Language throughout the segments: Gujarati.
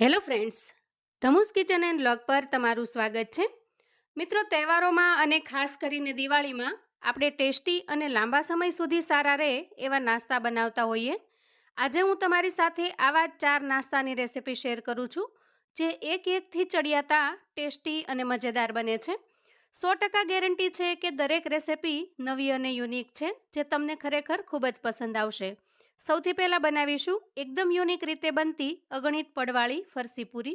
હેલો ફ્રેન્ડ્સ, ધમુસ કિચન એન્ડ વ્લોગ પર તમારું સ્વાગત છે. મિત્રો, તહેવારોમાં અને ખાસ કરીને દિવાળીમાં આપણે ટેસ્ટી અને લાંબા સમય સુધી સારા રહે એવા નાસ્તા બનાવતા હોઈએ. આજે હું તમારી સાથે આવા જ 4 નાસ્તાની રેસિપી શેર કરું છું, જે એકથી ચડિયાતા ટેસ્ટી અને મજેદાર બને છે. 100% ગેરંટી છે કે દરેક રેસિપી નવી અને યુનિક છે, જે તમને ખરેખર ખૂબ જ પસંદ આવશે. સૌથી પહેલાં બનાવીશું એકદમ યુનિક રીતે બનતી અગણિત પડવાળી ફરસી પૂરી.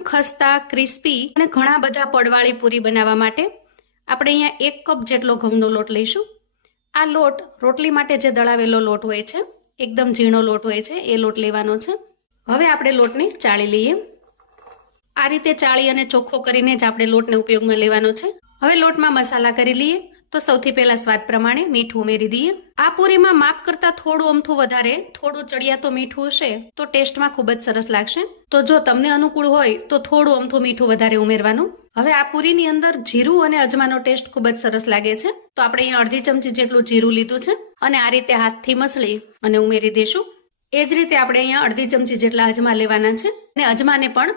ખસ્તા, ક્રિસ્પી અને ઘણા બધા પડવાળી પૂરી બનાવવા માટે આપણે અહીંયા 1 કપ જેટલો ઘઉંનો લોટ લઈશું. આ લોટ રોટલી માટે જે દળાવેલો લોટ હોય છે, એકદમ ઝીણો લોટ હોય છે, એ લોટ લેવાનો છે. હવે આપણે લોટને ચાળી લઈએ. આ રીતે ચાળી અને ચોખ્ખો કરીને જ આપણે લોટને ઉપયોગમાં લેવાનો છે. હવે લોટમાં મસાલા કરી લઈએ. તો સૌથી પહેલા સ્વાદ પ્રમાણે મીઠું ઉમેરી દઈએ. આ પૂરીમાં માપ કરતાં થોડું અમથું વધારે, થોડું ચડિયાતું મીઠું હશે તો ટેસ્ટમાં ખૂબ જ સરસ લાગશે. તો જો તમને અનુકૂળ હોય તો થોડું અમથું મીઠું વધારે ઉમેરવાનું. હવે આ પૂરીની અંદર જીરું અને અજમાનો ટેસ્ટ ખૂબ જ સરસ લાગે છે, તો આપણે અહીંયા અડધી ચમચી જેટલું જીરું લીધું છે અને આ રીતે હાથથી મસળી અને ઉમેરી દઈશું. એ જ રીતે આપણે અહીંયા અડધી ચમચી જેટલા અજમા લેવાના છે અને અજમાને પણ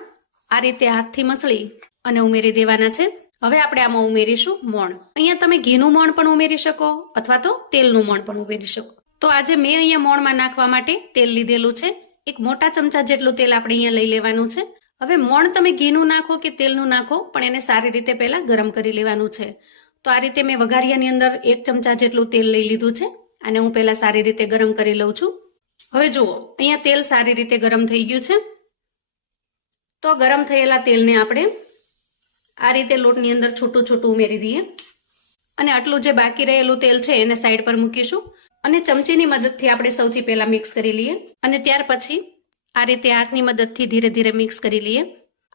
આ રીતે હાથથી મસળી અને ઉમેરી દેવાના છે. હવે આપણે આમાં ઉમેરીશું મોણ. અહીંયા તમે ઘીનું મોણ પણ ઉમેરી શકો અથવા તો તેલનું મોણ પણ ઉમેરી શકો. તો આજે મેં અહીંયા મોણમાં નાખવા માટે તેલ લીધેલું છે. 1 મોટા ચમચા જેટલું તેલ આપણે અહીંયા લઈ લેવાનું છે. હવે મોણ તમે ઘીનું નાખો કે તેલનું નાખો, પણ એને સારી રીતે પહેલા ગરમ કરી લેવાનું છે. તો આ રીતે મેં વઘારિયાની અંદર 1 ચમચા જેટલું તેલ લઈ લીધું છે અને હું પહેલા સારી રીતે ગરમ કરી લઉં છું. હવે જુઓ, અહીંયા તેલ સારી રીતે ગરમ થઈ ગયું છે. તો ગરમ થયેલા તેલને આપણે આ રીતે લોટની અંદર છૂટું છૂટું ઉમેરી દઈએ અને આટલું જે બાકી રહેલું તેલ છે એને સાઈડ પર મૂકીશું અને ચમચીની મદદથી આપણે સૌથી પહેલા મિક્સ કરી લઈએ અને ત્યાર પછી આ રીતે હાથની મદદથી ધીરે ધીરે મિક્સ કરી લઈએ.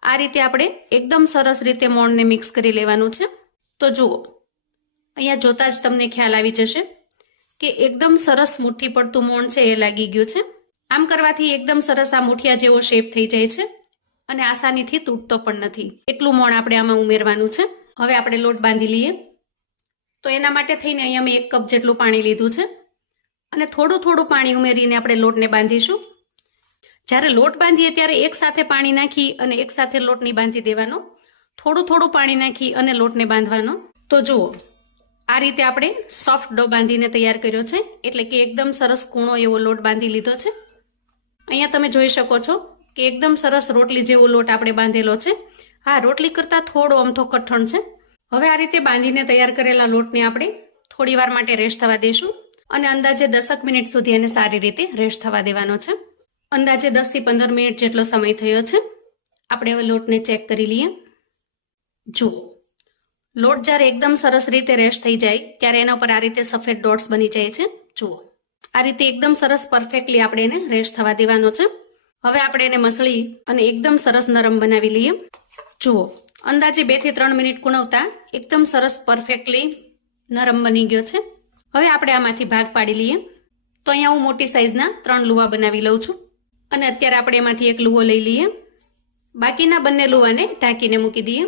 આ રીતે આપણે એકદમ સરસ રીતે મોણને મિક્સ કરી લેવાનું છે. તો જુઓ, અહીંયા જોતા જ તમને ખ્યાલ આવી જશે કે એકદમ સરસ મુઠ્ઠી પડતું મોણ છે એ લાગી ગયું છે. આમ કરવાથી એકદમ સરસ આ મુઠિયા જેવો શેપ થઈ જાય છે અને આસાનીથી તૂટતો પણ નથી. એટલું મોણ આપણે આમાં ઉમેરવાનું છે. હવે આપણે લોટ બાંધી લઈએ. તો એના માટે થઈને અહીંયા મેં 1 કપ જેટલું પાણી લીધું છે અને થોડું થોડું પાણી ઉમેરીને આપણે લોટને બાંધીશું. જ્યારે લોટ બાંધીએ ત્યારે એકસાથે પાણી નાખી અને એકસાથે લોટની બાંધી દેવાનો. થોડું થોડું પાણી નાખી અને લોટને બાંધવાનો. તો જુઓ, આ રીતે આપણે સોફ્ટ ડો બાંધીને તૈયાર કર્યો છે, એટલે કે એકદમ સરસ કૂણો એવો લોટ બાંધી લીધો છે. અહીંયા તમે જોઈ શકો છો કે એકદમ સરસ રોટલી જેવો લોટ આપણે બાંધેલો છે. હા, રોટલી કરતાં થોડો અમથો કઠણ છે. હવે આ રીતે બાંધીને તૈયાર કરેલા લોટને આપણે થોડી વાર માટે રેસ્ટ થવા દઈશું અને અંદાજે 10 મિનિટ સુધી એને સારી રીતે રેસ્ટ થવા દેવાનો છે. અંદાજે 10 થી 15 મિનિટ જેટલો સમય થયો છે. આપણે હવે લોટને ચેક કરી લઈએ. જુઓ, લોટ જ્યારે એકદમ સરસ રીતે રેસ્ટ થઈ જાય ત્યારે એના પર આ રીતે સફેદ ડોટ્સ બની જાય છે. જુઓ, આ રીતે એકદમ સરસ પરફેક્ટલી આપણે એને રેસ્ટ થવા દેવાનો છે. હવે આપણે એને મસળી અને એકદમ સરસ નરમ બનાવી લઈએ. જુઓ, અંદાજે 2 થી 3 મિનિટ કૂણવતા એકદમ સરસ પરફેક્ટલી નરમ બની ગયો છે. હવે આપણે આમાંથી ભાગ પાડી લઈએ. તો અહીંયા હું મોટી સાઈઝના 3 લુવા બનાવી લઉં છું અને અત્યારે આપણે એમાંથી 1 લુવો લઈ લઈએ. બાકીના બંને લુવાને ઢાંકીને મૂકી દઈએ.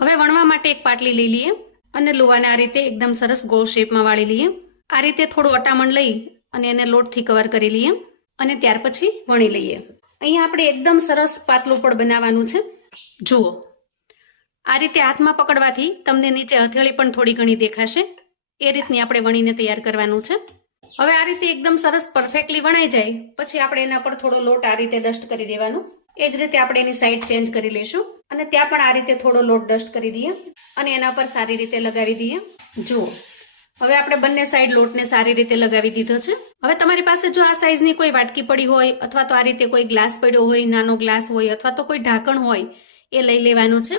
હવે વણવા માટે એક પાટલી લઈ લઈએ અને લુવાને આ રીતે એકદમ સરસ ગોળ શેપમાં વાળી લઈએ. આ રીતે થોડું અટામણ લઈ અને એને લોટથી કવર કરી લઈએ અને ત્યાર પછી વણી લઈએ. અહીંયા આપણે એકદમ સરસ પાતળું પણ બનાવવાનું છે. જુઓ, આ રીતે હાથમાં પકડવાથી તમને નીચે હથેળી પણ થોડી ઘણી દેખાશે. એ રીતની આપણે વણીને તૈયાર કરવાનું છે. હવે આ રીતે એકદમ સરસ પરફેક્ટલી વણાઈ જાય પછી આપણે એના પર થોડો લોટ આ રીતે ડસ્ટ કરી દેવાનો. એ જ રીતે આપણે એની સાઈડ ચેન્જ કરી લઈશું અને ત્યાં પણ આ રીતે થોડો લોટ ડસ્ટ કરી દઈએ અને એના પર સારી રીતે લગાવી દઈએ. જુઓ, હવે આપણે બંને સાઈડ લોટને સારી રીતે લગાવી દીધો છે. હવે તમારી પાસે જો આ સાઈઝની કોઈ વાટકી પડી હોય અથવા તો આ રીતે કોઈ ગ્લાસ પડ્યો હોય, નાનો ગ્લાસ હોય અથવા તો કોઈ ઢાંકણ હોય, એ લઈ લેવાનું છે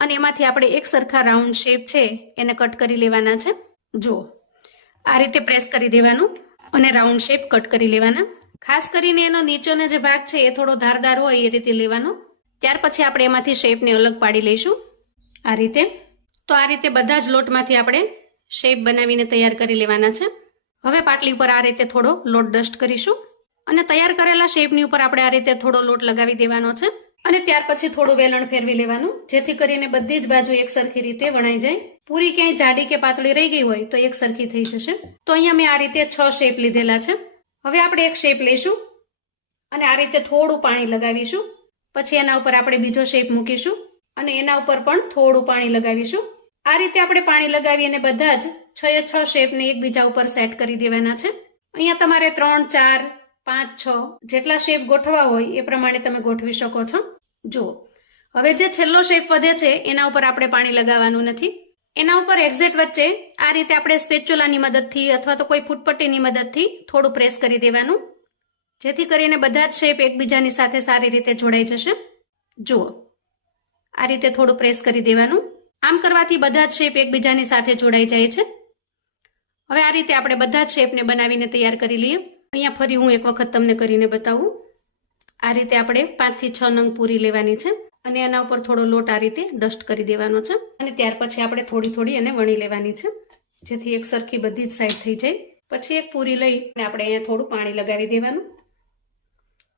અને એમાંથી આપણે એક સરખા રાઉન્ડ શેપ છે એને કટ કરી લેવાના છે. જુઓ, આ રીતે પ્રેસ કરી દેવાનું અને રાઉન્ડ શેપ કટ કરી લેવાના. ખાસ કરીને એનો નીચેનો જે ભાગ છે એ થોડો ધારદાર હોય એ રીતે લેવાનો. ત્યાર પછી આપણે એમાંથી શેપને અલગ પાડી લઈશું આ રીતે. તો આ રીતે બધા જ લોટમાંથી આપણે શેપ બનાવીને તૈયાર કરી લેવાના છે. હવે પાટલી ઉપર આ રીતે થોડો લોટ ડસ્ટ કરીશું અને તૈયાર કરેલા શેપની ઉપર આપણે આ રીતે થોડો લોટ લગાવી દેવાનો છે અને ત્યાર પછી થોડું વેલણ ફેરવી લેવાનું, જેથી કરીને બધી જ બાજુ એક સરખી રીતે વણાઈ જાય. પૂરી ક્યાંય જાડી કે પાતળી રહી ગઈ હોય તો એક સરખી થઈ જશે. તો અહીંયા મેં આ રીતે 6 શેપ લીધેલા છે. હવે આપણે એક શેપ લઈશું અને આ રીતે થોડું પાણી લગાવીશું પછી એના ઉપર આપણે બીજો શેપ મૂકીશું અને એના ઉપર પણ થોડું પાણી લગાવીશું. આ રીતે આપણે પાણી લગાવી અને બધા જ 6 શેપને એકબીજા ઉપર સેટ કરી દેવાના છે. અહીંયા તમારે 3, 4, 5, 6 જેટલા શેપ ગોઠવવા હોય એ પ્રમાણે તમે ગોઠવી શકો છો. જુઓ, હવે જે છેલ્લો શેપ વધે છે એના ઉપર આપણે પાણી લગાવવાનું નથી. એના ઉપર એક્ઝેક્ટ વચ્ચે આ રીતે આપણે સ્પેચ્યુલાની મદદથી અથવા તો કોઈ ફૂટપટ્ટીની મદદથી થોડું પ્રેસ કરી દેવાનું, જેથી કરીને બધા જ શેપ એકબીજાની સાથે સારી રીતે જોડાઈ જશે. જુઓ, આ રીતે થોડું પ્રેસ કરી દેવાનું. આમ કરવાથી બધા જ શેપ એકબીજાની સાથે જોડાઈ જાય છે. હવે આ રીતે આપણે બધા જ શેપને બનાવીને તૈયાર કરી લઈએ. અહીંયા ફરી હું એક વખત તમને કરીને બતાવું. આ રીતે આપણે 5 થી 6 નંગ પૂરી લેવાની છે અને એના ઉપર થોડો લોટ આ રીતે ડસ્ટ કરી દેવાનો છે અને ત્યાર પછી આપણે થોડી થોડી એને વણી લેવાની છે, જેથી એક સરખી બધી જ સાઈડ થઈ જાય. પછી એક પૂરી લઈ અને આપણે અહીંયા થોડું પાણી લગાવી દેવાનું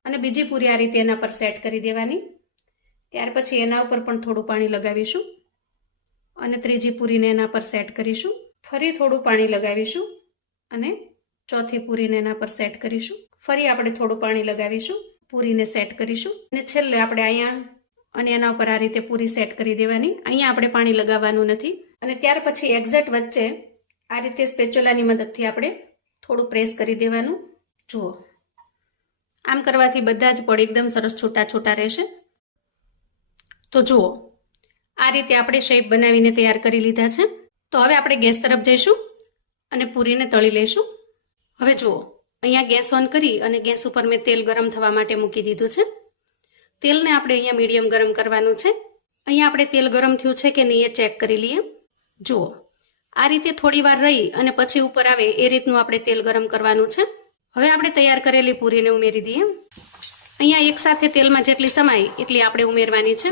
અને બીજી પૂરી આ રીતે એના પર સેટ કરી દેવાની. ત્યાર પછી એના ઉપર પણ થોડું પાણી લગાવીશું અને ત્રીજી પૂરીને એના પર સેટ કરીશું. ફરી થોડું પાણી લગાવીશું અને ચોથી પૂરીને એના પર સેટ કરીશું. ફરી આપણે થોડું પાણી લગાવીશું, પૂરીને સેટ કરીશું અને છેલ્લે આપણે અહીંયા અને એના ઉપર આ રીતે પૂરી સેટ કરી દેવાની. અહીંયા આપણે પાણી લગાવવાનું નથી. અને ત્યાર પછી એક્ઝેક્ટ વચ્ચે આ રીતે સ્પેચ્યુલાની મદદથી આપણે થોડું પ્રેસ કરી દેવાનું. જુઓ, આમ કરવાથી બધા જ પડ એકદમ સરસ છૂટા છૂટા રહેશે. તો જુઓ, આ રીતે આપણે શેપ બનાવીને તૈયાર કરી લીધા છે. તો હવે આપણે ગેસ તરફ જઈશું અને પૂરીને તળી લઈશું. હવે જુઓ, અહીંયા ગેસ ઓન કરી અને ગેસ ઉપર મેં તેલ ગરમ થવા માટે મૂકી દીધું છે. તેલને આપણે અહીંયા મીડિયમ ગરમ કરવાનું છે. અહીંયા આપણે તેલ ગરમ થયું છે કે નહીં એ ચેક કરી લઈએ. જુઓ, આ રીતે થોડી વાર રહી અને પછી ઉપર આવે એ રીતનું આપણે તેલ ગરમ કરવાનું છે. હવે આપણે તૈયાર કરેલી પૂરીને ઉમેરી દઈએ. અહીંયા એકસાથે તેલમાં જેટલી સમાય એટલી આપણે ઉમેરવાની છે.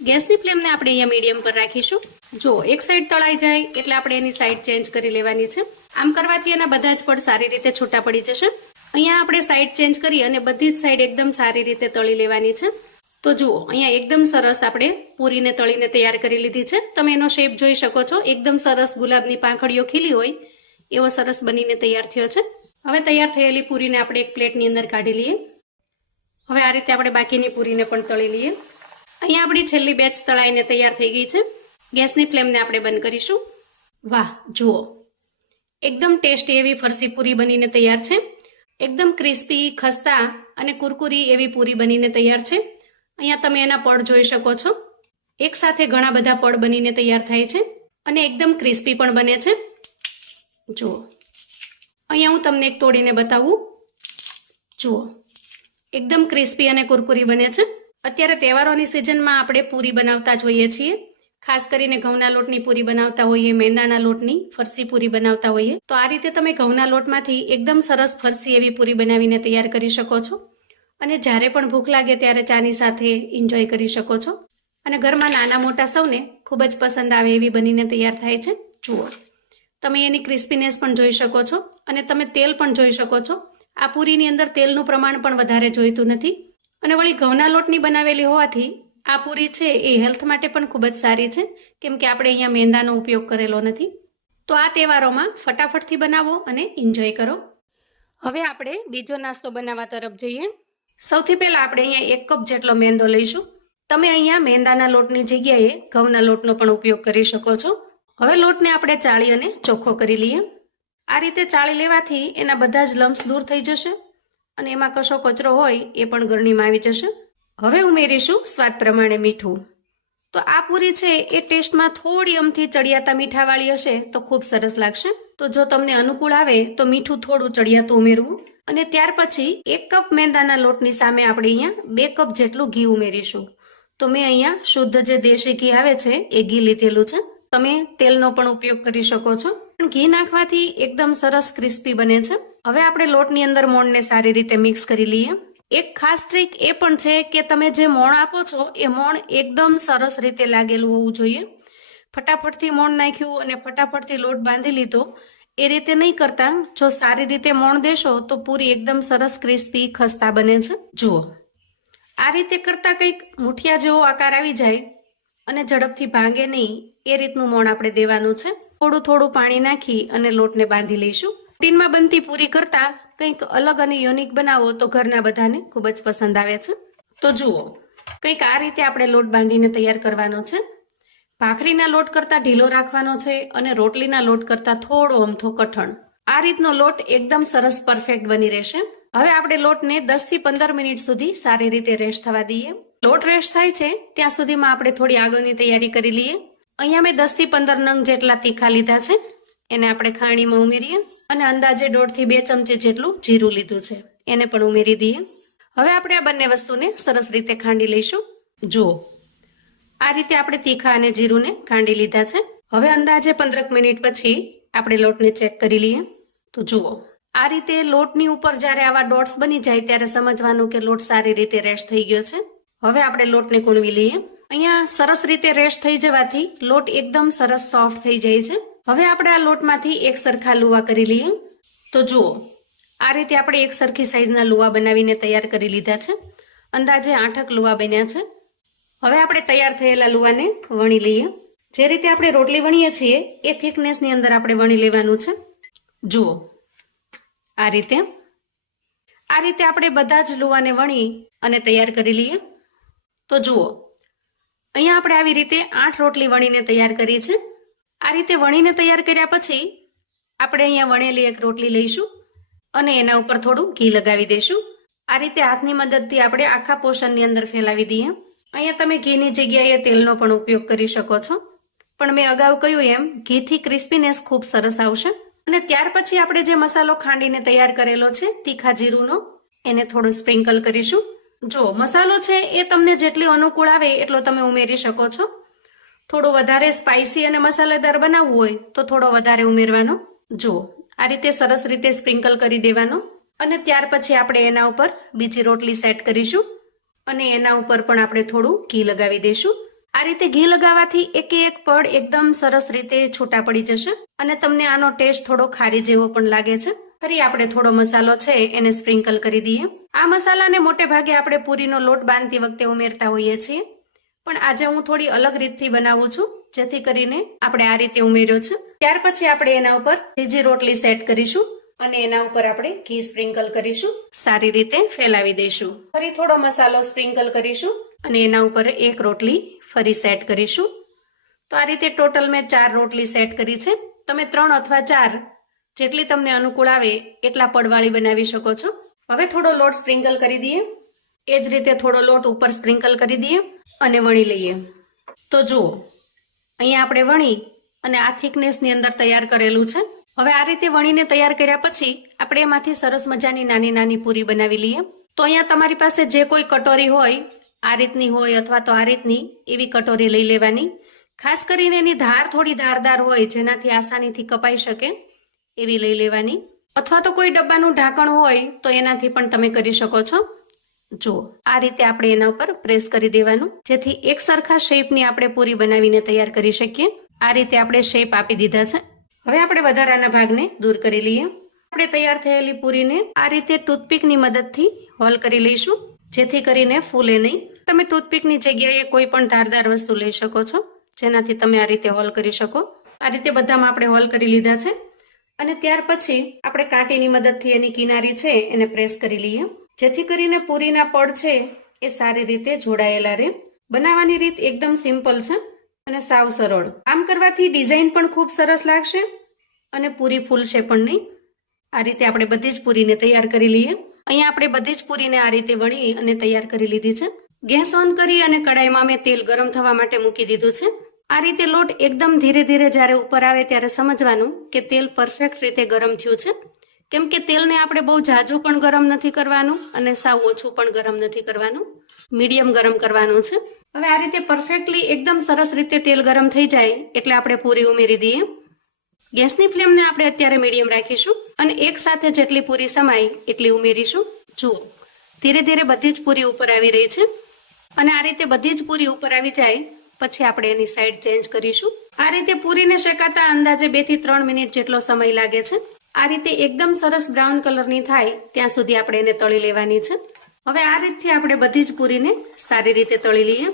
ગેસની ફ્લેમને આપણે અહીંયા મીડિયમ પર રાખીશું. જો એક સાઈડ તળાઈ જાય એટલે આપણે એની સાઈડ ચેન્જ કરી લેવાની છે. આમ કરવાથી એના બધા જ પડ સારી રીતે છૂટા પડી જશે. અહીંયા આપણે સાઈડ ચેન્જ કરી અને બધી જ સાઈડ એકદમ સારી રીતે તળી લેવાની છે. તો જુઓ, અહીંયા એકદમ સરસ આપણે પૂરીને તળીને તૈયાર કરી લીધી છે. તમે એનો શેપ જોઈ શકો છો, એકદમ સરસ ગુલાબની પાંખડીઓ ખીલી હોય એવો સરસ બનીને તૈયાર થયો છે. હવે તૈયાર થયેલી પૂરીને આપણે એક પ્લેટની અંદર કાઢી લઈએ. હવે આ રીતે આપણે બાકીની પૂરીને પણ તળી લઈએ. અહીંયા આપણી છેલ્લી બેચ તળાઈને તૈયાર થઈ ગઈ છે. ગેસની ફ્લેમને આપણે બંધ કરીશું. વાહ, જુઓ, એકદમ ટેસ્ટી એવી ફરસી પૂરી બનીને તૈયાર છે. એકદમ ક્રિસ્પી, ખસ્તા અને કુરકુરી એવી પૂરી બનીને તૈયાર છે. અહીંયા તમે એના પડ જોઈ શકો છો. એક સાથે ઘણા બધા પડ બનીને તૈયાર થાય છે અને એકદમ ક્રિસ્પી પણ બને છે. જુઓ, અહીંયા હું તમને એક તોડીને બતાવું. જુઓ, એકદમ ક્રિસ્પી અને કુરકુરી બને છે. અત્યારે તહેવારોની સિઝનમાં આપણે પૂરી બનાવતા જોઈએ છીએ. ખાસ કરીને ઘઉંના લોટની પૂરી બનાવતા હોઈએ, મેંદાના લોટની ફરસી પૂરી બનાવતા હોઈએ. તો આ રીતે તમે ઘઉંના લોટમાંથી એકદમ સરસ ફરસી એવી પૂરી બનાવીને તૈયાર કરી શકો છો અને જ્યારે પણ ભૂખ લાગે ત્યારે ચાની સાથે એન્જોય કરી શકો છો. અને ઘરમાં નાના મોટા સૌને ખૂબ જ પસંદ આવે એવી બનીને તૈયાર થાય છે. જુઓ, તમે એની ક્રિસ્પીનેસ પણ જોઈ શકો છો અને તમે તેલ પણ જોઈ શકો છો. આ પૂરીની અંદર તેલનું પ્રમાણ પણ વધારે જોઈતું નથી અને વળી ઘઉંના લોટની બનાવેલી હોવાથી આ પૂરી છે એ હેલ્થ માટે પણ ખૂબ જ સારી છે, કેમ કે આપણે અહીંયા મેંદાનો ઉપયોગ કરેલો નથી. તો આ તહેવારોમાં ફટાફટથી બનાવો અને એન્જોય કરો. હવે આપણે બીજો નાસ્તો બનાવવા તરફ જઈએ. સૌથી પહેલાં આપણે અહીંયા 1 કપ જેટલો મેંદો લઈશું. તમે અહીંયા મેંદાના લોટની જગ્યાએ ઘઉંના લોટનો પણ ઉપયોગ કરી શકો છો. હવે લોટને આપણે ચાળી અને ચોખ્ખો કરી લઈએ. આ રીતે ચાળી લેવાથી એના બધા જ લમ્સ દૂર થઈ જશે અને એમાં કશો કચરો હોય એ પણ ગરણીમાં આવી જશે. હવે ઉમેરીશું સ્વાદ પ્રમાણે મીઠું. તો આ પૂરી છે એ ટેસ્ટમાં થોડી અમથી ચડિયાતા મીઠાવાળી હશે તો ખૂબ સરસ લાગશે. તો જો તમને અનુકૂળ આવે તો મીઠું થોડું ચડિયાતું ઉમેરવું. અને ત્યાર પછી 1 કપ મેંદાના લોટની સામે આપણે અહીંયા 2 કપ જેટલું ઘી ઉમેરીશું. તો મેં અહીંયા શુદ્ધ જે દેશી ઘી આવે છે એ ઘી લીધેલું છે. તમે તેલનો પણ ઉપયોગ કરી શકો છો. પણ ઘી નાખવાથી એકદમ સરસ ક્રિસ્પી બને છે. હવે આપણે લોટની અંદર મોણને સારી રીતે મિક્સ કરી લઈએ. એક ખાસ ટ્રીક એ પણ છે કે તમે જે મોણ આપો છો એ મોણ એકદમ સરસ રીતે લાગેલું હોવું જોઈએ. ફટાફટથી મોણ નાખ્યું અને ફટાફટથી લોટ બાંધી લીધો એ રીતે નહીં કરતા. જો સારી રીતે મોણ દેશો તો પૂરી એકદમ સરસ ક્રિસ્પી ખસ્તા બને છે. જુઓ, આ રીતે કરતાં કંઈક મુઠિયા જેવો આકાર આવી જાય અને ઝડપથી ભાંગે નહીં એ રીતનું મોણ આપણે દેવાનું છે. થોડું થોડું પાણી નાખી અને લોટને બાંધી લઈશું. રૂટીનમાં બનતી પૂરી કરતાં કંઈક અલગ અને યુનિક બનાવો તો ઘરના બધાને ખૂબ જ પસંદ આવે છે. તો જુઓ, કંઈક આ રીતે આપણે લોટ બાંધીને તૈયાર કરવાનો છે. ભાખરીના લોટ કરતાં ઢીલો રાખવાનો છે અને રોટલીના લોટ કરતાં થોડો અમથો કઠણ. આ રીતનો લોટ એકદમ સરસ પરફેક્ટ બની રહેશે. હવે આપણે લોટને 10 થી 15 મિનિટ સુધી સારી રીતે રેસ્ટ થવા દઈએ. લોટ રેસ્ટ થાય છે ત્યાં સુધીમાં આપણે થોડી આગળની તૈયારી કરી લઈએ. અહીંયા મેં 10 થી 15 નંગ જેટલા તીખા લીધા છે. એને આપણે ખાણીમાં ઉમેરીએ અને અંદાજે 1.5 થી 2 ચમચી જેટલું જીરું લીધું છે, એને પણ ઉમેરી દઈએ. હવે આપણે આ બંને વસ્તુને સરસ રીતે ખાંડી લઈશું. જુઓ, આ રીતે આપણે તીખા અને જીરુંને ખાંડી લીધા છે. હવે અંદાજે 15 મિનિટ પછી આપણે લોટને ચેક કરી લઈએ. તો જુઓ, આ રીતે લોટની ઉપર જ્યારે આવા ડોટ્સ બની જાય ત્યારે સમજવાનું કે લોટ સારી રીતે રેસ્ટ થઈ ગયો છે. હવે આપણે લોટને કૂણવી લઈએ. અહીંયા સરસ રીતે રેસ્ટ થઈ જવાથી લોટ એકદમ સરસ સોફ્ટ થઈ જાય છે. હવે આપણે આ લોટમાંથી એક સરખા લુવા કરી લઈએ. તો જુઓ, આ રીતે આપણે એક સરખી સાઈઝના લુવા બનાવીને તૈયાર કરી લીધા છે. અંદાજે 8 લુવા બન્યા છે. હવે આપણે તૈયાર થયેલા લુવાને વણી લઈએ. જે રીતે આપણે રોટલી વણીએ છીએ એ થિકનેસની અંદર આપણે વણી લેવાનું છે. જુઓ, આ રીતે આપણે બધા જ લુવાને વણી અને તૈયાર કરી લઈએ. તો જુઓ, અહીંયા આપણે આવી રીતે 8 રોટલી વણીને તૈયાર કરી છે. આ રીતે વણીને તૈયાર કર્યા પછી આપણે અહીંયા વણેલી એક રોટલી લઈશું અને એના ઉપર થોડું ઘી લગાવી દઈશું. આ રીતે હાથની મદદથી આપણે આખા પોર્શનની અંદર ફેલાવી દઈએ. અહીંયા તમે ઘીની જગ્યાએ તેલનો પણ ઉપયોગ કરી શકો છો, પણ મેં અગાઉ કહ્યું એમ ઘીથી ક્રિસ્પીનેસ ખૂબ સરસ આવશે. અને ત્યાર પછી આપણે જે મસાલો ખાંડીને તૈયાર કરેલો છે તીખા જીરુંનો, એને થોડું સ્પ્રિંકલ કરીશું. જો, મસાલો છે એ તમને જેટલી અનુકૂળ આવે એટલો તમે ઉમેરી શકો છો. થોડું વધારે સ્પાઇસી અને મસાલેદાર બનાવવું હોય તો થોડો વધારે ઉમેરવાનો. જો, આ રીતે સરસ રીતે સ્પ્રિંકલ કરી દેવાનો. અને ત્યાર પછી આપણે એના ઉપર બીજી રોટલી સેટ કરીશું અને એના ઉપર પણ આપણે થોડું ઘી લગાવી દઈશું. આ રીતે ઘી લગાવવાથી એકે એક પડ એકદમ સરસ રીતે છૂટા પડી જશે અને તમને આનો ટેસ્ટ થોડો ખારી જેવો પણ લાગે છે. ફરી આપણે થોડો મસાલો છે એને સ્પ્રિંકલ કરી દઈએ. આ મસાલાને મોટે ભાગે આપણે પૂરીનો લોટ બાંધતી વખતે ઉમેરતા હોઈએ છીએ, પણ આજે હું થોડી અલગ રીતથી બનાવું છું, જેથી કરીને આપણે આ રીતે ઉમેર્યો છે. ત્યાર પછી આપણે એના ઉપર બીજી રોટલી સેટ કરીશું અને એના ઉપર આપણે ઘી સ્પ્રિંકલ કરીશું. સારી રીતે ફેલાવી દઈશું. ફરી થોડો મસાલો સ્પ્રિંકલ કરીશું અને એના ઉપર એક રોટલી ફરી સેટ કરીશું. તો આ રીતે ટોટલ મેં 4 રોટલી સેટ કરી છે. તમે 3 અથવા 4 જેટલી તમને અનુકૂળ આવે એટલા પડવાળી બનાવી શકો છો. હવે થોડો લોટ સ્પ્રિંકલ કરી દઈએ. એ જ રીતે થોડો લોટ ઉપર સ્પ્રિંકલ કરી દઈએ અને વણી લઈએ. તો જુઓ, અહીંયા આપણે વણી અને આ થિકનેસની અંદર તૈયાર કરેલું છે. હવે આ રીતે વણીને તૈયાર કર્યા પછી આપણે એમાંથી સરસ મજાની નાની નાની પૂરી બનાવી લઈએ. તો અહીંયા તમારી પાસે જે કોઈ કટોરી હોય, આ રીતની હોય અથવા તો આ રીતની એવી કટોરી લઈ લેવાની. ખાસ કરીને એની ધાર થોડી ધારદાર હોય જેનાથી આસાનીથી કપાઈ શકે એવી લઈ લેવાની, અથવા તો કોઈ ડબ્બાનું ઢાંકણ હોય તો એનાથી પણ તમે કરી શકો છો. જો, આ રીતે આપણે એના ઉપર પ્રેસ કરી દેવાનું, જેથી એક સરખા શેપની આપણે પૂરી બનાવીને તૈયાર કરી શકીએ. આ રીતે આપણે શેપ આપી દીધા છે. હવે આપણે વધારાના ભાગને દૂર કરી લઈએ. આપણે તૈયાર થયેલી પૂરીને આ રીતે ટૂથપીકની મદદથી હોલ કરી લઈશું, જેથી કરીને ફૂલે નહીં. તમે ટૂથપીકની જગ્યાએ કોઈ પણ ધારદાર વસ્તુ લઈ શકો છો, જેનાથી તમે આ રીતે હોલ કરી શકો. આ રીતે બધામાં આપણે હોલ કરી લીધા છે અને ત્યાર પછી આપણે કાંટીની મદદથી એની કિનારી છે એને પ્રેસ કરી લઈએ, જેથી કરીને પૂરીના પડ છે એ સારી રીતે જોડાયેલા રહે. બનાવવાની રીત એકદમ સિમ્પલ છે અને સાવ સરળ. આમ કરવાથી ડિઝાઇન પણ ખૂબ સરસ લાગશે અને પૂરી ફૂલશે પણ નહીં. આ રીતે આપણે બધી જ પૂરીને તૈયાર કરી લઈએ. અહીંયા આપણે બધી જ પૂરીને આ રીતે વણી અને તૈયાર કરી લીધી છે. ગેસ ઓન કરી અને કડાઈમાં મેં તેલ ગરમ થવા માટે મૂકી દીધું છે. આ રીતે લોટ એકદમ ધીરે ધીરે જ્યારે ઉપર આવે ત્યારે સમજવાનું કે તેલ પરફેક્ટ રીતે ગરમ થયું છે, કેમ કે તેલને આપણે બહુ ઝાઝું પણ ગરમ નથી કરવાનું અને સાવ ઓછું પણ ગરમ નથી કરવાનું, મીડિયમ ગરમ કરવાનું છે. હવે આ રીતે પરફેક્ટલી એકદમ સરસ રીતે તેલ ગરમ થઈ જાય એટલે આપણે પૂરી ઉમેરી દઈએ. ગેસની ફ્લેમને આપણે અત્યારે મીડિયમ રાખીશું અને એક સાથે જેટલી પૂરી સમાય એટલી ઉમેરીશું. જુઓ, ધીરે ધીરે બધી જ પૂરી ઉપર આવી રહી છે અને આ રીતે બધી જ પૂરી ઉપર આવી જાય પછી આપણે એની સાઈડ ચેન્જ કરીશું. આ રીતે પૂરીને શેકાતા અંદાજે 2 થી 3 મિનિટ જેટલો સમય લાગે છે. આ રીતે એકદમ સરસ બ્રાઉન કલરની થાય ત્યાં સુધી આપણે એને તળી લેવાની છે. હવે આ રીતથી આપણે બધી જ પૂરીને સારી રીતે તળી લઈએ.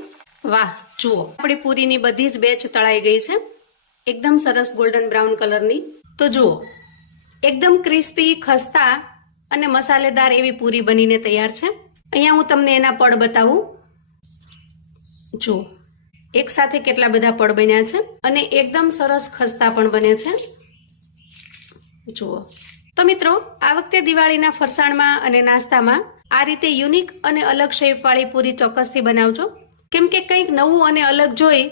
વાહ, જુઓ, આપણી પૂરીની બધી જ બેચ તળાઈ ગઈ છે, એકદમ સરસ ગોલ્ડન બ્રાઉન કલરની. તો જુઓ, એકદમ ક્રિસ્પી, ખસ્તા અને મસાલેદાર એવી પૂરી બનીને તૈયાર છે. અહીંયા હું તમને એના પડ બતાવું. જુઓ એક સાથે કેટલા બધા પડ બન્યા છે અને એકદમ સરસ ખસ્તા પણ બને છે. જુઓ તો મિત્રો, આ વખતે દિવાળીના ફરસાણમાં અને નાસ્તામાં આ રીતે યુનિક અને અલગ શેપવાળી પૂરી ચોક્કસથી બનાવજો, કેમ કે કંઈક નવું અને અલગ જોઈ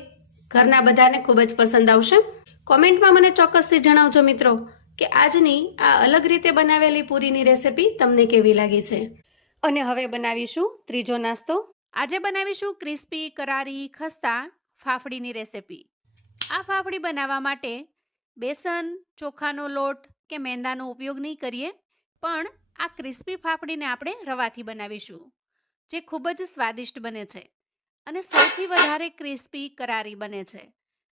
ઘરના બધાને ખૂબ જ પસંદ આવશે. કોમેન્ટમાં મને ચોક્કસથી જણાવજો મિત્રો કે આજની આ અલગ રીતે બનાવેલી પૂરીની રેસિપી તમને કેવી લાગી છે. અને હવે બનાવીશું ત્રીજો નાસ્તો. આજે બનાવીશું ક્રિસ્પી કરારી ખસ્તા ફાફડીની રેસિપી. આ ફાફડી બનાવવા માટે બેસન, ચોખાનો લોટ કે મેંદાનો ઉપયોગ નહીં કરીએ, પણ આ ક્રિસ્પી ફાફડીને આપણે રવાથી બનાવીશું, જે ખૂબ જ સ્વાદિષ્ટ બને છે અને સૌથી વધારે ક્રિસ્પી કરારી બને છે.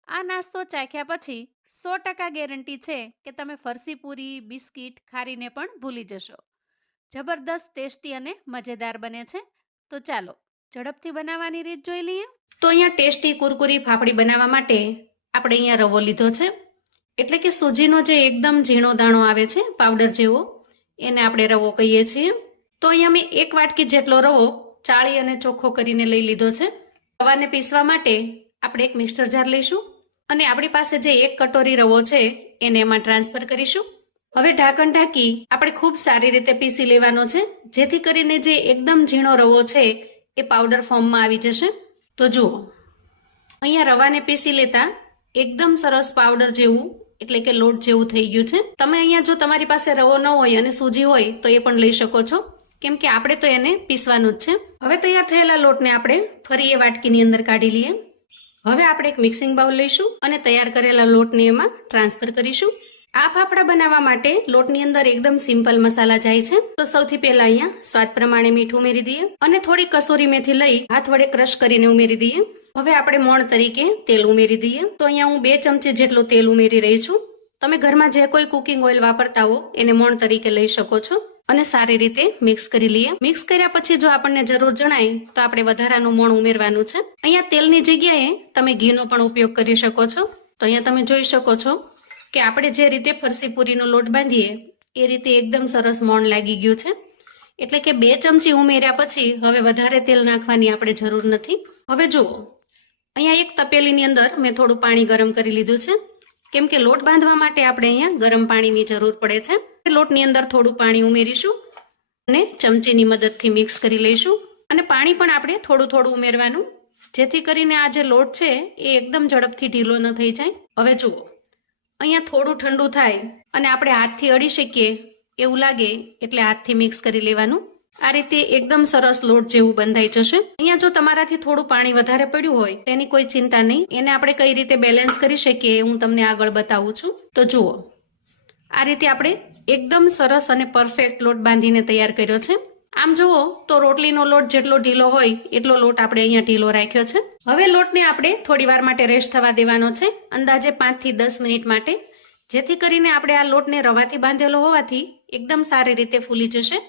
આ નાસ્તો ચાખ્યા પછી 100% ગેરંટી છે કે તમે ફરસી પૂરી, બિસ્કિટ, ખારીને પણ ભૂલી જશો. જબરદસ્ત ટેસ્ટી અને મજેદાર બને છે. તો ચાલો ઝડપથી બનાવવાની રીત જોઈ લઈએ. તો અહીંયા ટેસ્ટી કુરકુરી ફાફડી બનાવવા માટે આપણે અહીંયા રવો લીધો છે, એટલે કે સૂજીનો જે એકદમ ઝીણો દાણો આવે છે પાવડર જેવો, એને આપણે રવો કહીએ છીએ. તો અહીંયા મેં 1 વાટકી જેટલો રવો ચાળી અને ચોખ્ખો કરીને લઈ લીધો છે. રવાને પીસવા માટે આપણે એક મિક્સર જાર લઈશું અને આપણી પાસે જે 1 કટોરી રવો છે એને એમાં ટ્રાન્સફર કરીશું. હવે ઢાંકણ ઢાંકી આપણે ખૂબ સારી રીતે પીસી લેવાનો છે, જેથી કરીને જે એકદમ ઝીણો રવો છે એ પાવડર ફોર્મમાં આવી જશે. તો જુઓ, અહીંયા રવાને પીસી લેતા એકદમ સરસ પાવડર જેવું, એટલે કે લોટ જેવું થઈ ગયું છે. તમે અહીંયા જો તમારી પાસે રવો ન હોય અને સૂજી હોય તો એ પણ લઈ શકો છો, કેમ કે આપણે તો એને પીસવાનું જ છે. હવે તૈયાર થયેલા લોટને આપણે ફરી એ વાટકીની અંદર કાઢી લઈએ. હવે આપણે એક મિક્સિંગ બાઉલ લઈશું અને તૈયાર કરેલા લોટને એમાં ટ્રાન્સફર કરીશું. આ ફાફડા બનાવવા માટે લોટની અંદર એકદમ સિમ્પલ મસાલા જાય છે. તો સૌથી પહેલા અહીંયા સ્વાદ પ્રમાણે મીઠું ઉમેરી દઈએ અને થોડી કસૂરી મેથી લઈ હાથ વડે ક્રશ કરીને ઉમેરી દઈએ. હવે આપણે મોણ તરીકે તેલ ઉમેરી દઈએ. તો અહીંયા હું 2 ચમચી જેટલું તેલ ઉમેરી રહી છું. તમે ઘરમાં જે કોઈ કુકિંગ ઓઇલ વાપરતા હો એને મોણ તરીકે લઈ શકો છો અને સારી રીતે મિક્સ કરી લઈએ. મિક્સ કર્યા પછી જો આપણને જરૂર જણાય તો આપણે વધારાનું મોણ ઉમેરવાનું છે. અહીંયા તેલની જગ્યાએ તમે ઘીનો પણ ઉપયોગ કરી શકો છો. તો અહીંયા તમે જોઈ શકો છો કે આપણે જે રીતે ફરસી પૂરીનો લોટ બાંધીએ એ રીતે એકદમ સરસ મોણ લાગી ગયું છે. એટલે કે 2 ચમચી ઉમેર્યા પછી હવે વધારે તેલ નાખવાની આપણે જરૂર નથી. હવે જુઓ, અહીંયા એક તપેલીની અંદર મેં થોડું પાણી ગરમ કરી લીધું છે, કેમ કે લોટ બાંધવા માટે આપણે અહીંયા ગરમ પાણીની જરૂર પડે છે. લોટની અંદર થોડું પાણી ઉમેરીશું અને ચમચીની મદદથી મિક્સ કરી લઈશું. અને પાણી પણ આપણે થોડું થોડું ઉમેરવાનું, જેથી કરીને આ જે લોટ છે એ એકદમ ઝડપથી ઢીલો ન થઈ જાય. હવે જુઓ, અહીંયા થોડું ઠંડુ થાય અને આપણે હાથથી અડી શકીએ એવું લાગે એટલે હાથથી મિક્સ કરી લેવાનું. આ રીતે એકદમ સરસ લોટ જેવું બંધાઈ જશે. અહીંયા જો તમારાથી થોડું પાણી વધારે પડ્યું હોય તેની કોઈ ચિંતા નહીં, એને આપણે કઈ રીતે બેલેન્સ કરી શકીએ હું તમને આગળ બતાવું છું. તો જુઓ, આ રીતે આપણે એકદમ સરસ અને પરફેક્ટ લોટ બાંધીને તૈયાર કર્યો છે. આમ જુઓ તો રોટલીનો લોટ જેટલો ઢીલો હોય એટલો લોટ આપણે અહીંયા ઢીલો રાખ્યો છે. હવે લોટને આપણે થોડી વાર માટે રેસ્ટ થવા દેવાનો છે, અંદાજે 5 થી 10 મિનિટ માટે, જેથી કરીને આપણે આ લોટને રવાથી બાંધેલો હોવાથી એકદમ સારી રીતે ફૂલી જશે.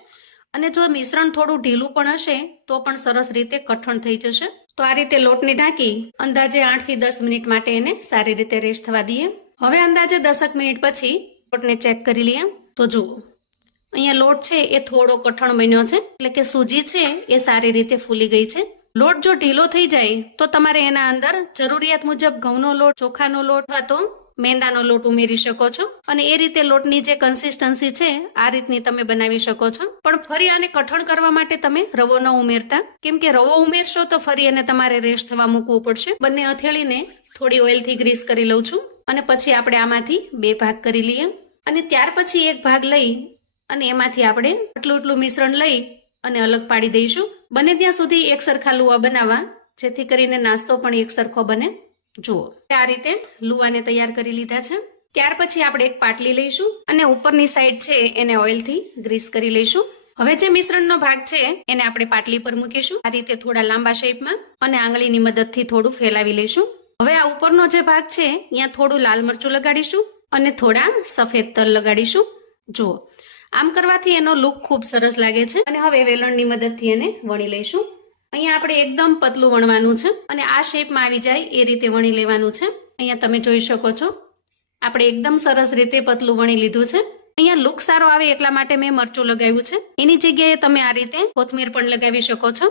અને જો મિશ્રણ થોડું ઢીલું પણ હશે તો પણ સરસ રીતે કઠણ થઈ જશે. તો આ રીતે લોટને ઢાંકી અંદાજે 8 થી 10 મિનિટ માટે એને સારી રીતે રેસ્ટ થવા દઈએ. હવે અંદાજે 10 મિનિટ પછી લોટને ચેક કરી લઈએ. તો જુઓ, અહીંયા લોટ છે એ થોડો કઠણ બન્યો છે, એટલે કે સૂજી છે એ સારી રીતે ફૂલી ગઈ છે. લોટ જો ઢીલો થઈ જાય તો તમારે એના અંદર જરૂરિયાત મુજબ ઘઉંનો લોટ, ચોખાનો લોટ અથવા તો મેંદાનો લોટ ઉમેરી શકો છો અને એ રીતે લોટની જે કન્સિસ્ટન્સી છે આ રીતની તમે બનાવી શકો છો. પણ ફરી આને કઠણ કરવા માટે તમે રવો ન ઉમેરતા, કેમ કે રવો ઉમેરશો તો ફરી એને તમારે રેસ્ટ થવા મૂકવું પડશે. બંને હથેળીને થોડી ઓઇલથી ગ્રીસ કરી લઉં છું અને પછી આપણે આમાંથી 2 ભાગ કરી લઈએ અને ત્યાર પછી એક ભાગ લઈ અને એમાંથી આપણે એટલું મિશ્રણ લઈ અને અલગ પાડી દઈશું. બને ત્યાં સુધી એક સરખા લુવા બનાવવા, જેથી કરીને નાસ્તો પણ એક સરખો બને. જુઓ, આ રીતે લુવાને તૈયાર કરી લીધા છે. ત્યાર પછી આપણે એક પાટલી લઈશું અને ઉપરની સાઈડ છે એને ઓઇલથી ગ્રીસ કરી લઈશું. હવે જે મિશ્રણનો ભાગ છે એને આપણે પાટલી પર મૂકીશું, આ રીતે થોડા લાંબા શેપમાં, અને આંગળીની મદદથી થોડું ફેલાવી લઈશું. હવે આ ઉપરનો જે ભાગ છે અહીંયા થોડું લાલ મરચું લગાડીશું અને થોડા સફેદ તલ લગાડીશું. જુઓ, આમ કરવાથી એનો લુક ખૂબ સરસ લાગે છે. અને હવે વેલણની મદદથી એને વણી લઈશું. અહીંયા આપણે એકદમ પતલું વણવાનું છે અને આ શેપમાં આવી જાય એ રીતે વણી લેવાનું છે. અહીંયા તમે જોઈ શકો છો આપણે એકદમ સરસ રીતે પતલું વણી લીધું છે. અહીંયા લુક સારો આવે એટલા માટે મેં મરચું લગાવ્યું છે. એની જગ્યાએ તમે આ રીતે કોથમીર પણ લગાવી શકો છો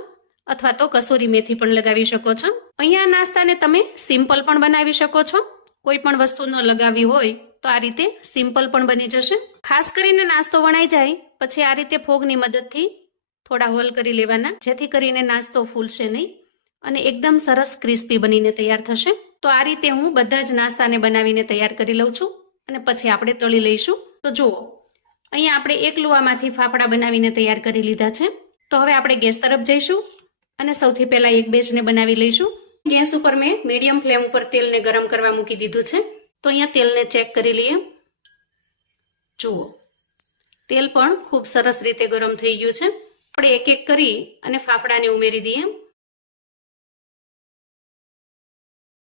અથવા તો કસૂરી મેથી પણ લગાવી શકો છો. અહીંયા આ નાસ્તાને તમે સિમ્પલ પણ બનાવી શકો છો. કોઈ પણ વસ્તુ ન લગાવી હોય તો આ રીતે સિમ્પલ પણ બની જશે. ખાસ કરીને નાસ્તો વણાઈ જાય પછી આ રીતે ફોગની મદદથી થોડા હોલ કરી લેવાના, જેથી કરીને નાસ્તો ફૂલશે નહીં અને એકદમ સરસ ક્રિસ્પી બનીને તૈયાર થશે. તો આ રીતે હું બધા જ નાસ્તાને બનાવીને તૈયાર કરી લઉં છું અને પછી આપણે તળી લઈશું. તો જુઓ, અહીંયા આપણે એક લુવામાંથી ફાફડા બનાવીને તૈયાર કરી લીધા છે. તો હવે આપણે ગેસ તરફ જઈશું અને સૌથી પહેલા એક બેચને બનાવી લઈશું. ગેસ ઉપર મેં મીડિયમ ફ્લેમ ઉપર તેલને ગરમ કરવા મૂકી દીધું છે. તો અહીંયા તેલને ચેક કરી લઈએ. જુઓ, તેલ પણ ખૂબ સરસ રીતે ગરમ થઈ ગયું છે. આપણે એક એક કરી અને ફાફડાને ઉમેરી દઈએ.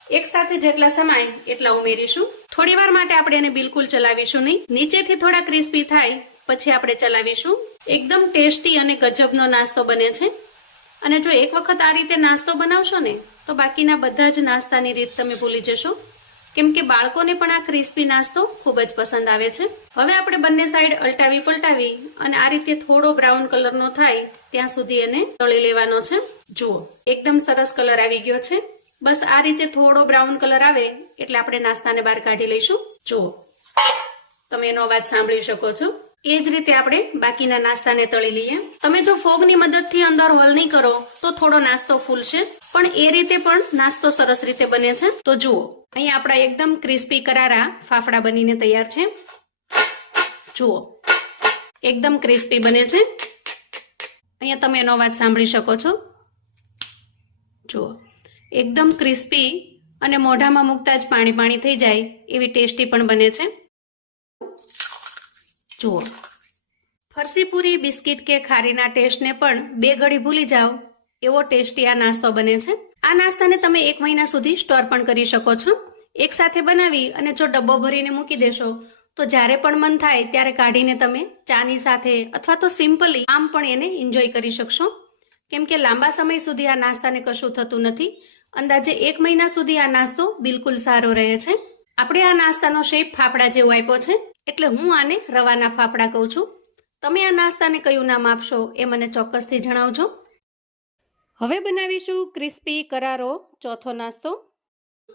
એક સાથે જેટલા સમાય એટલા ઉમેરીશું. થોડી વાર માટે આપણે એને બિલકુલ ચલાવીશું નહીં. નીચેથી થોડા ક્રિસ્પી થાય પછી આપણે ચલાવીશું. એકદમ ટેસ્ટી અને ગજબનો નાસ્તો બને છે. અને જો એક વખત આ રીતે નાસ્તો બનાવશો ને તો બાકીના બધા જ નાસ્તાની રીત તમે ભૂલી જશો, કેમ કે બાળકોને પણ આ ક્રિસ્પી નાસ્તો ખૂબ જ પસંદ આવે છે. હવે આપણે બંને સાઈડ અલટાવી પલટાવી અને આ રીતે થોડો બ્રાઉન કલરનો થાય ત્યાં સુધી એને તળી લેવાનો છે. જુઓ, એકદમ સરસ કલર આવી ગયો છે. બસ આ રીતે થોડો બ્રાઉન કલર આવે એટલે આપણે નાસ્તાને બહાર કાઢી લઈશું. જુઓ, તમે એનો અવાજ સાંભળી શકો છો. એ જ રીતે આપણે બાકીના નાસ્તાને તળી લઈએ. તમે જો ફોગની મદદથી અંદર હોલ નહીં કરો તો થોડો નાસ્તો ફૂલશે, પણ એ રીતે પણ નાસ્તો સરસ રીતે બને છે. તો જુઓ, અહીંયા આપણા એકદમ ક્રિસ્પી કરારા ફાફડા બનીને તૈયાર છે. જુઓ, એકદમ ક્રિસ્પી બને છે. અહીંયા તમે એનો અવાજ સાંભળી શકો છો. જુઓ, એકદમ ક્રિસ્પી અને મોઢામાં મૂકતા જ પાણી પાણી થઈ જાય એવી ટેસ્ટી પણ બને છે. જુઓ, ફરસી પૂરી, બિસ્કિટ કે ખારીના ટેસ્ટને પણ બે ઘડી ભૂલી જાઓ એવો ટેસ્ટી આ નાસ્તો બને છે. આ નાસ્તાને તમે 1 મહિના સુધી સ્ટોર પણ કરી શકો છો. એક સાથે બનાવી અને જો ડબ્બો ભરીને મૂકી દેશો તો જ્યારે પણ મન થાય ત્યારે કાઢીને તમે ચાની સાથે અથવા તો સિમ્પલી આમ પણ એને એન્જોય કરી શકશો, કેમ કે લાંબા સમય સુધી આ નાસ્તાને કશું થતું નથી. અંદાજે 1 મહિના સુધી આ નાસ્તો બિલકુલ સારો રહે છે. આપણે આ નાસ્તાનો શેપ ફાફડા જેવો આપ્યો છે એટલે હું આને રવાના ફાફડા કહું છું. તમે આ નાસ્તાને કયું નામ આપશો એ મને ચોક્કસથી જણાવજો. હવે બનાવીશું ક્રિસ્પી કરારો ચોથો નાસ્તો,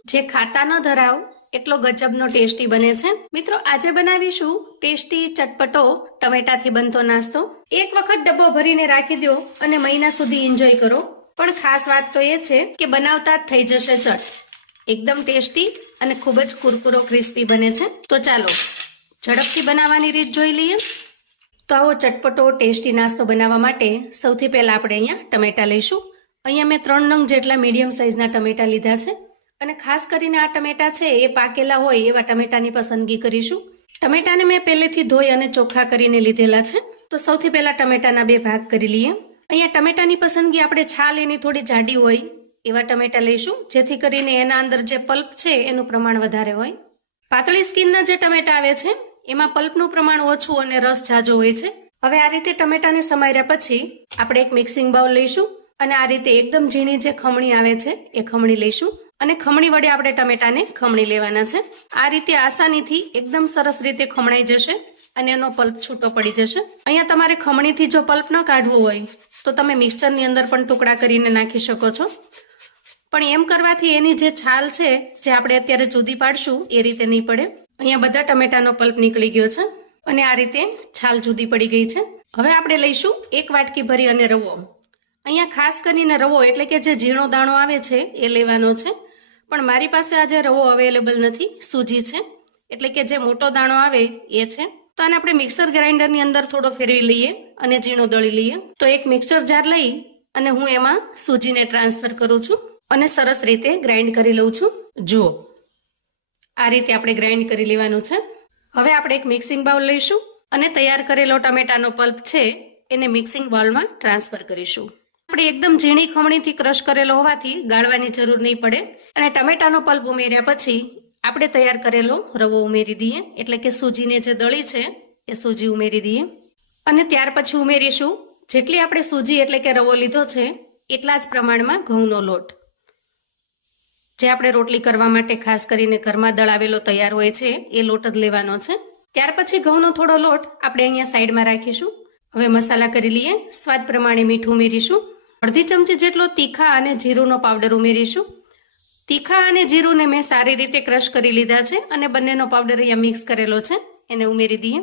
જે ખાતા ન ધરાવ એટલો ગજબનો ટેસ્ટી બને છે. મિત્રો, આજે બનાવીશું ટેસ્ટી ચટપટો ટમેટાથી બનતો નાસ્તો. એક વખત ડબ્બો ભરીને રાખી દો અને મહિના સુધી એન્જોય કરો. પણ ખાસ વાત તો એ છે કે બનાવતા જ થઈ જશે ચટ. એકદમ ટેસ્ટી અને ખૂબ જ કુરકુરો ક્રિસ્પી બને છે. તો ચાલો ઝડપથી બનાવવાની રીત જોઈ લઈએ. તો આવો ચટપટો ટેસ્ટી નાસ્તો બનાવવા માટે સૌથી પહેલા આપણે અહીંયા ટમેટા લઈશું. અહીંયા મેં 3 નંગ જેટલા મીડિયમ સાઇઝના ટમેટા લીધા છે અને ખાસ કરીને આ ટમેટા છે એ પાકેલા હોય એવા ટમેટાની પસંદગી કરીશું. ટમેટાને મેં પહેલેથી ધોઈ અને ચોખ્ખા કરીને લીધેલા છે. તો સૌથી પહેલા ટમેટાના 2 ભાગ કરી લઈએ. અહીંયા ટમેટાની પસંદગી આપણે છાલ એની થોડી જાડી હોય એવા ટમેટા લઈશું, જેથી કરીને એના અંદર જે પલ્પ છે એનું પ્રમાણ વધારે હોય. પાતળી સ્કિનના જે ટમેટા આવે છે એમાં પલ્પનું પ્રમાણ ઓછું અને રસ ઝાઝો હોય છે. હવે આ રીતે ટમેટાને સમાર્યા પછી આપણે એક મિક્સિંગ બાઉલ લઈશું અને આ રીતે એકદમ ઝીણી જે ખમણી આવે છે એ ખમણી લઈશું અને ખમણી વડે આપણે ટમેટાને ખમણી લેવાના છે. આ રીતે આસાનીથી એકદમ સરસ રીતે ખમણાઈ જશે અને એનો પલ્પ છૂટો પડી જશે. અહીંયા તમારે ખમણીથી જો પલ્પ ન કાઢવું હોય તો તમે મિક્સચરની અંદર પણ ટુકડા કરીને નાખી શકો છો, પણ એમ કરવાથી એની જે છાલ છે જે આપણે અત્યારે જુદી પાડશું એ રીતે નહીં પડે. અહીંયા બધા ટમેટાનો પલ્પ નીકળી ગયો છે અને આ રીતે છાલ જુદી પડી ગઈ છે. હવે આપણે લઈશું 1 વાટકી ભરી અને રવો. અહીંયા ખાસ કરીને રવો એટલે કે જે ઝીણો દાણો આવે છે એ લેવાનો છે, પણ મારી પાસે આજે રવો અવેલેબલ નથી, સૂજી છે, એટલે કે જે મોટો દાણો આવે એ છે. તો આને આપણે મિક્સર ગ્રાઇન્ડરની અંદર થોડો ફેરવી લઈએ અને ઝીણો દળી લઈએ. તો એક મિક્સર જાર લઈ અને હું એમાં સૂજીને ટ્રાન્સફર કરું છું અને સરસ રીતે ગ્રાઇન્ડ કરી લઉં છું. જુઓ, આ રીતે આપણે ગ્રાઇન્ડ કરી લેવાનું છે. હવે આપણે એક મિક્સિંગ બાઉલ લઈશું અને તૈયાર કરેલો ટમેટાનો પલ્પ છે એને મિક્સિંગ બાઉલમાં ટ્રાન્સફર કરીશું. આપણે એકદમ ઝીણી ખમણીથી ક્રશ કરેલો હોવાથી ગાળવાની જરૂર નહીં પડે. અને ટમેટાનો પલ્પ ઉમેર્યા પછી આપણે તૈયાર કરેલો રવો ઉમેરી દઈએ, એટલે કે સૂજીને જે દળી છે એ સૂજી ઉમેરી દઈએ અને ત્યાર પછી ઉમેરીશું જેટલી આપણે સૂજી એટલે કે રવો લીધો છે એટલા જ પ્રમાણમાં ઘઉંનો લોટ, જે આપણે રોટલી કરવા માટે ખાસ કરીને ઘરમાં દળાવેલો તૈયાર હોય છે એ લોટ જ લેવાનો છે. ત્યાર પછી ઘઉંનો થોડો લોટ આપણે અહીંયા સાઈડમાં રાખીશું. હવે મસાલા કરી લઈએ. સ્વાદ પ્રમાણે મીઠું ઉમેરીશું. અડધી ચમચી જેટલો તીખા અને જીરુંનો પાવડર ઉમેરીશું. તીખા અને જીરુંને મેં સારી રીતે ક્રશ કરી લીધા છે અને બંનેનો પાવડર અહીંયા મિક્સ કરેલો છે, એને ઉમેરી દઈએ.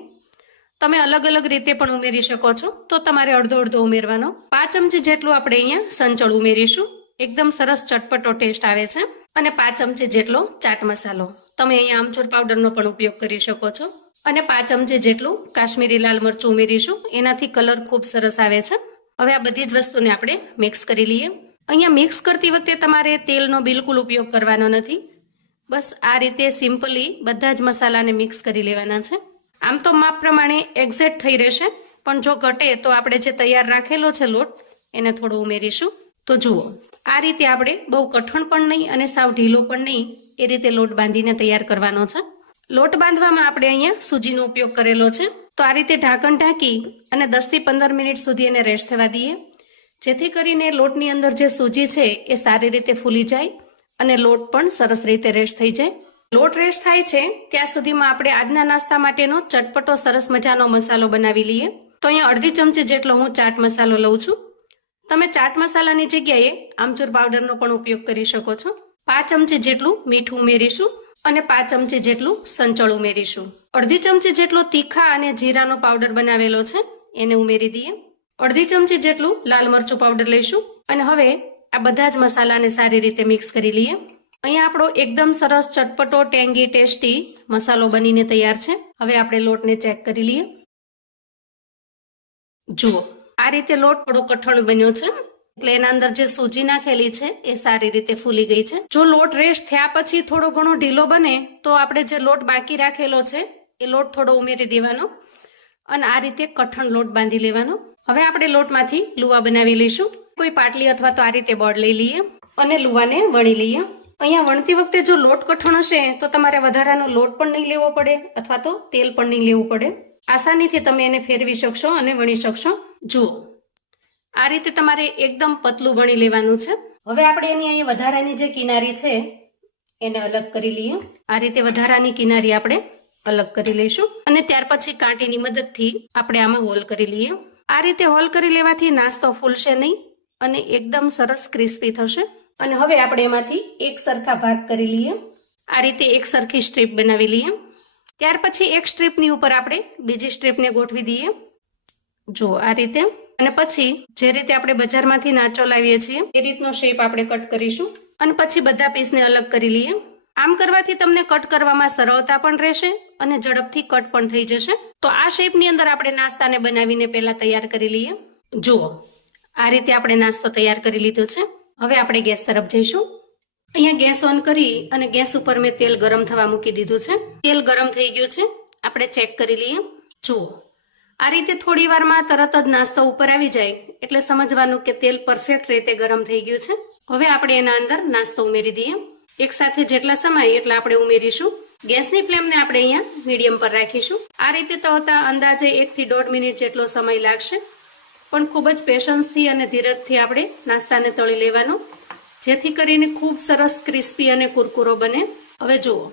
તમે અલગ અલગ રીતે પણ ઉમેરી શકો છો, તો તમારે અડધો અડધો ઉમેરવાનો. 5 ચમચી જેટલું આપણે અહીંયા સંચળ ઉમેરીશું. એકદમ સરસ ચટપટો ટેસ્ટ આવે છે. અને 5 ચમચી જેટલો ચાટ મસાલો, તમે અહીંયા આમચૂર પાવડરનો પણ ઉપયોગ કરી શકો છો. અને 5 ચમચી જેટલું કાશ્મીરી લાલ મરચું ઉમેરીશું, એનાથી કલર ખૂબ સરસ આવે છે. હવે આ બધી જ વસ્તુને આપણે મિક્સ કરી લઈએ. અહીંયા મિક્સ કરતી વખતે તમારે તેલનો બિલકુલ ઉપયોગ કરવાનો નથી. બસ આ રીતે સિમ્પલી બધા જ મસાલાને મિક્સ કરી લેવાના છે. આમ તો માપ પ્રમાણે એક્ઝેક્ટ થઈ રહેશે, પણ જો ઘટે તો આપણે જે તૈયાર રાખેલો છે લોટ એને થોડો ઉમેરીશું. તો જુઓ, આ રીતે આપણે બહુ કઠણ પણ નહીં અને સાવ ઢીલો પણ નહીં, એ રીતે લોટ બાંધીને તૈયાર કરવાનો છે. લોટ બાંધવામાં આપણે અહીંયા સૂજીનો ઉપયોગ કરેલો છે. તો આ રીતે ઢાંકણ ઢાંકી અને 10 થી 15 મિનિટ સુધી એને રેસ્ટ થવા દઈએ, જેથી કરીને લોટની અંદર જે સૂજી છે એ સારી રીતે ફૂલી જાય અને લોટ પણ સરસ રીતે રેસ્ટ થઈ જાય. લોટ રેસ્ટ થાય છે ત્યાં સુધીમાં આપણે આજના નાસ્તા માટેનો ચટપટો સરસ મજાનો મસાલો બનાવી લઈએ. તો અહીંયા અડધી ચમચી જેટલો હું ચાટ મસાલો લઉં છું. તમે ચાટ મસાલાની જગ્યાએ આમચૂર પાવડરનો પણ ઉપયોગ કરી શકો છો. 5 ચમચી જેટલું મીઠું ઉમેરીશું અને 5 ચમચી જેટલું સંચળ ઉમેરીશું. અડધી ચમચી જેટલો તીખા અને જીરાનો પાવડર બનાવેલો છે એને ઉમેરી દઈએ. અડધી ચમચી જેટલું લાલ મરચું પાવડર લઈશું અને હવે આ બધા જ મસાલાને સારી રીતે મિક્સ કરી લઈએ. અહીંયા આપણો એકદમ સરસ ચટપટો ટેંગી ટેસ્ટી મસાલો બનીને તૈયાર છે. હવે આપણે લોટને ચેક કરી લઈએ. જુઓ, આ રીતે લોટ થોડો કઠણ બન્યો છે, એટલે એના અંદર જે સૂજી નાખેલી છે એ સારી રીતે ફૂલી ગઈ છે. જો લોટ રેસ્ટ થયા પછી થોડો ઘણો ઢીલો બને તો આપણે જે લોટ બાકી રાખેલો છે એ લોટ થોડો ઉમેરી દેવાનો અને આ રીતે કઠણ લોટ બાંધી લેવાનો. હવે આપણે લોટમાંથી લુવા બનાવી લઈશું. કોઈ પાટલી અથવા તો આ રીતે બોર્ડ લઈ લઈએ અને લુવાને વણી લઈએ. અહીંયા વણતી વખતે જો લોટ કઠણ હશે તો તમારે વધારાનો લોટ પણ નહીં લેવો પડે અથવા તો તેલ પણ નહીં લેવું પડે. આસાનીથી તમે એને ફેરવી શકશો અને વણી શકશો. જુઓ, આ રીતે તમારે એકદમ પતલું વણી લેવાનું છે. હવે આપણે એની અહીં વધારાની જે કિનારી છે એને અલગ કરી લઈએ. આ રીતે વધારાની કિનારી આપણે અલગ કરી લઈશું અને ત્યાર પછી કાંટીની મદદથી આપણે આમાં હોલ કરી લઈએ. આ રીતે હોલ કરી લેવાથી નાસ્તો ફૂલશે નહીં અને એકદમ સરસ ક્રિસ્પી થશે. અને હવે આપણે એમાંથી એક સરખા ભાગ કરી લઈએ. આ રીતે એક સરખી સ્ટ્રીપ બનાવી લઈએ. ત્યાર પછી એક સ્ટ્રીપની ઉપર આપણે બીજી સ્ટ્રીપને ગોઠવી દઈએ. જો આ રીતે. અને પછી જે રીતે આપણે બજારમાંથી નાચો લાવીએ છીએ એ રીતનો શેપ આપણે કટ કરીશું અને પછી બધા પીસને અલગ કરી લઈએ. આમ કરવાથી તમને કટ કરવામાં સરળતા પણ રહેશે અને ઝડપથી કટ પણ થઈ જશે. તો આ શેપની અંદર આપણે નાસ્તાને બનાવીને પહેલા તૈયાર કરી લઈએ. જુઓ, આ રીતે આપણે નાસ્તો તૈયાર કરી લીધો છે. હવે આપણે ગેસ તરફ જઈશું. અહીંયા ગેસ ઓન કરી અને ગેસ ઉપર મેં તેલ ગરમ થવા મૂકી દીધું છે. તેલ ગરમ થઈ ગયું છે, આપણે ચેક કરી લઈએ. જુઓ, આ રીતે થોડી વારમાં તરત જ નાસ્તો ઉપર આવી જાય એટલે સમજવાનું કે તેલ પરફેક્ટ રીતે ગરમ થઈ ગયું છે. હવે આપણે એના અંદર નાસ્તો ઉમેરી દઈએ. એક સાથે જેટલા સમાય એટલા આપણે ઉમેરીશું. ગેસની ફ્લેમને આપણે અહીંયા મીડિયમ પર રાખીશું. આ રીતે તળતા અંદાજે 1 થી 1.5 મિનિટ જેટલો સમય લાગશે, પણ ખૂબ જ પેશન્સથી અને ધીરજથી આપણે નાસ્તાને તળી લેવાનો, જેથી કરીને ખૂબ સરસ ક્રિસ્પી અને કુરકુરો બને. હવે જુઓ,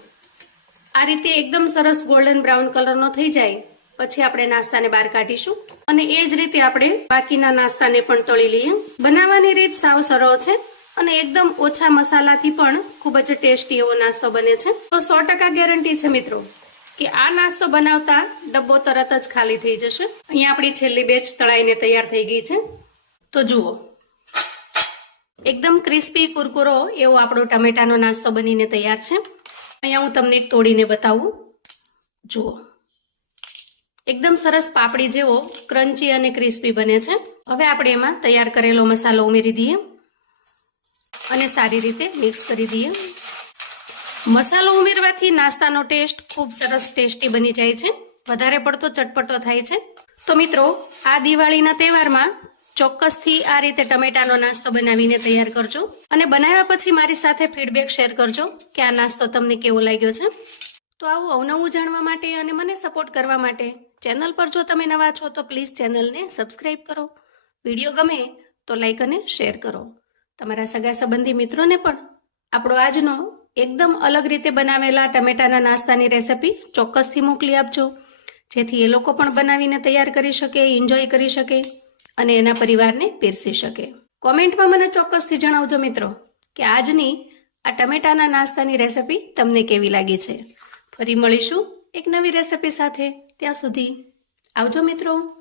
આ રીતે એકદમ સરસ ગોલ્ડન બ્રાઉન કલરનો થઈ જાય પછી આપણે નાસ્તાને બહાર કાઢીશું અને એ જ રીતે આપણે બાકીના નાસ્તાને પણ તળી લઈએ. બનાવવાની રીત સાવ સરળ છે અને એકદમ ઓછા મસાલાથી પણ ખૂબ જ ટેસ્ટી એવો નાસ્તો બને છે. તો 100% ગેરંટી છે મિત્રો કે આ નાસ્તો બનાવતા ડબ્બો તરત જ ખાલી થઈ જશે. અહીંયા આપણી છેલ્લી બેચ તળાઈને તૈયાર થઈ ગઈ છે. તો જુઓ, એકદમ ક્રિસ્પી કુરકુરો એવો આપણો ટમેટાનો નાસ્તો બનીને તૈયાર છે. અહીંયા હું તમને એક તોડીને બતાવું. જુઓ, એકદમ સરસ પાપડી જેવો ક્રન્ચી અને ક્રિસ્પી બને છે. હવે આપણે એમાં તૈયાર કરેલો મસાલો ઉમેરી દઈએ અને સારી રીતે મિક્સ કરી દઈએ. મસાલો ઉમેરવાથી નાસ્તાનો ટેસ્ટ ખૂબ સરસ ટેસ્ટી બની જાય છે, વધારે પડતો ચટપટો થાય છે. તો મિત્રો, આ દિવાળીના તહેવારમાં ચોક્કસથી આ રીતે ટમેટાનો નાસ્તો બનાવીને તૈયાર કરજો અને બનાવ્યા પછી મારી સાથે ફીડબેક શેર કરજો કે આ નાસ્તો તમને કેવો લાગ્યો છે. તો આવું અવનવું જાણવા માટે અને મને સપોર્ટ કરવા માટે ચેનલ પર જો તમે નવા છો તો પ્લીઝ ચેનલને સબસ્ક્રાઈબ કરો. વિડીયો ગમે તો લાઈક અને શેર કરો. તમારા સગા સંબંધી મિત્રોને પણ આપણો આજનો એકદમ અલગ રીતે બનાવેલા ટમેટાના નાસ્તાની રેસિપી ચોક્કસથી મોકલી આપજો, જેથી એ લોકો પણ બનાવીને તૈયાર કરી શકે, એન્જોય કરી શકે અને એના પરિવારને પીરસી શકે. કોમેન્ટમાં મને ચોક્કસથી જણાવજો મિત્રો કે આજની આ ટમેટાના નાસ્તાની રેસિપી તમને કેવી લાગી છે. ફરી મળીશું એક નવી રેસિપી સાથે. ત્યાં સુધી આવજો મિત્રો.